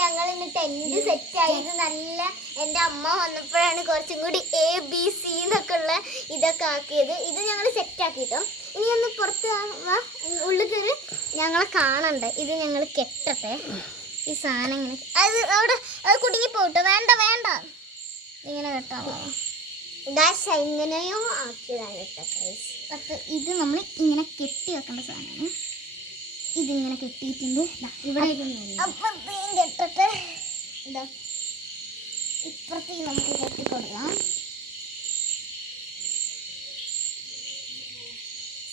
ഞങ്ങൾ ഇന്ന് tent set ആയത് നല്ല എന്റെ അമ്മ വന്നപ്പോഴാണ് കുറച്ചും കൂടി എ ബി സി എന്നൊക്കെ ഉള്ള ഇതൊക്കെ ആക്കിയത്. ഇത് ഞങ്ങൾ സെറ്റ് ആക്കിട്ടോ. ഇനി ഒന്ന് പുറത്ത് ഉള്ളിൽ കയറി ഞങ്ങളെ കാണണ്ട? ഇത് ഞങ്ങൾ കെട്ടട്ടെ. ഈ സാധനം ഇങ്ങനെ അത് അവിടെ അത് കുടുങ്ങി പോട്ടോ. വേണ്ട വേണ്ട. ഇങ്ങനെ കെട്ടാമോ ഇങ്ങനെയോ ആക്കിയതാണ് കേട്ടോ അപ്പൊ ഇത് നമ്മൾ ഇങ്ങനെ കെട്ടി വെക്കേണ്ട സാധനമാണ്. ഇതിങ്ങനെ കെട്ടിയിട്ടുണ്ട്. ഇവിടെ അപ്പുറത്തേയും കെട്ടിട്ട് ഇതാ ഇപ്പുറത്തേക്ക് നമുക്ക് കെട്ടിക്കൊടുക്കാം.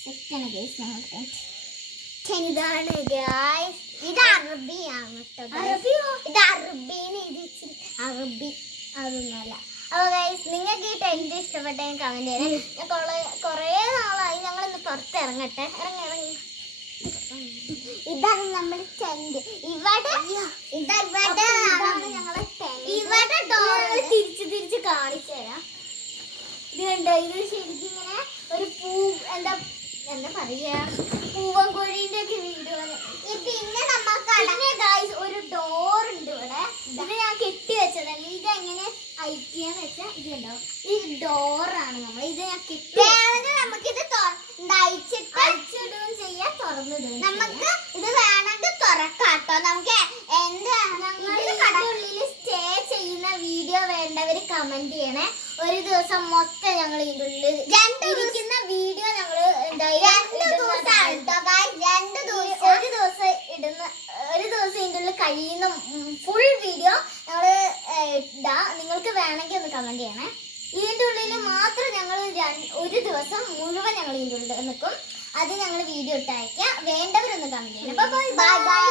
സെറ്റാണ് ഗൈസ് ഞങ്ങൾക്ക് ഇതാണ് ഗൈസ് ഇത് അറബിയാണ് കേട്ടോ ഇത് അറബിന്ന് ഇത് ഇച്ചിരി അറബി അതൊന്നുമല്ല. അപ്പോൾ ഗൈസ് നിങ്ങൾക്ക് ഈ ടെന്റ് ഇഷ്ടപ്പെട്ടെങ്കിൽ കമന്റ് ചെയ്യണേ. ഞാൻ കുറേ കുറേ നാളായി ഞങ്ങൾ ഇന്ന് പുറത്ത് ഇറങ്ങട്ടെ ഇറങ്ങി ഇറങ്ങി ഇതാണ് നമ്മുടെ ടെന്റ് ഇവിടെ ഇതാ ഇവിടെ ഞങ്ങളെ ഇവിടെ ഡോറുകൾ തിരിച്ച് തിരിച്ച് കാണിച്ചു തരാം. ഇത് കണ്ടോ? ഇത് ശരിക്കും ഇങ്ങനെ ഒരു പൂ എന്താ എന്താ പറയാ? പൂവൻ കോഴീന്റെ ഒക്കെ വീട് പോലെ. പിന്നെ നമുക്ക് പിന്നെ ഗായ്സ് ഒരു ഡോർ ഉണ്ട് ഇവിടെ. ഇത്. ഞാൻ കെട്ടി വെച്ചതല്ല ഇത് എങ്ങനെ അയക്കാന്ന് വെച്ചാൽ ഇത് കണ്ടോ? ഈ ഡോറാണ് നമ്മൾ ഇത് ഞാൻ കെട്ടി നമുക്ക് ഇത് അയച്ചിട്ട് അയച്ചിടുകയും ചെയ്യാം തുറന്നിടുകയും നമുക്ക് ഇത് വേണമെങ്കിൽ തുറക്കാട്ടോ നമുക്ക് എന്താ ഉള്ളിൽ സ്റ്റേ ചെയ്യുന്ന വീഡിയോ വേണ്ടവര് കമന്റ് ചെയ്യണേ. ഒരു ദിവസം മൊത്തം ഞങ്ങൾ ഉള്ളിൽ ഇരിക്കുന്ന വീഡിയോ ഞങ്ങൾ രണ്ട് രണ്ട് ദിവസം ഒരു ദിവസം ഇടുന്ന ഒരു ദിവസം ഇതിന്റെ ഉള്ളിൽ കഴിയുന്ന ഫുൾ വീഡിയോ ഞങ്ങൾ ഇടാ. നിങ്ങൾക്ക് വേണമെങ്കിൽ ഒന്ന് കമന്റ് ചെയ്യണേ. ഇതിന്റെ ഉള്ളിൽ മാത്രം ഞങ്ങൾ ഒരു ദിവസം മുഴുവൻ ഞങ്ങൾ ഇതിന്റെ ഉള്ളിൽ നിൽക്കും. അത് ഞങ്ങൾ വീഡിയോ ഇട്ടയക്കുക വേണ്ടവരൊന്ന് കമന്റ് ചെയ്യണം. ബൈ. ബൈ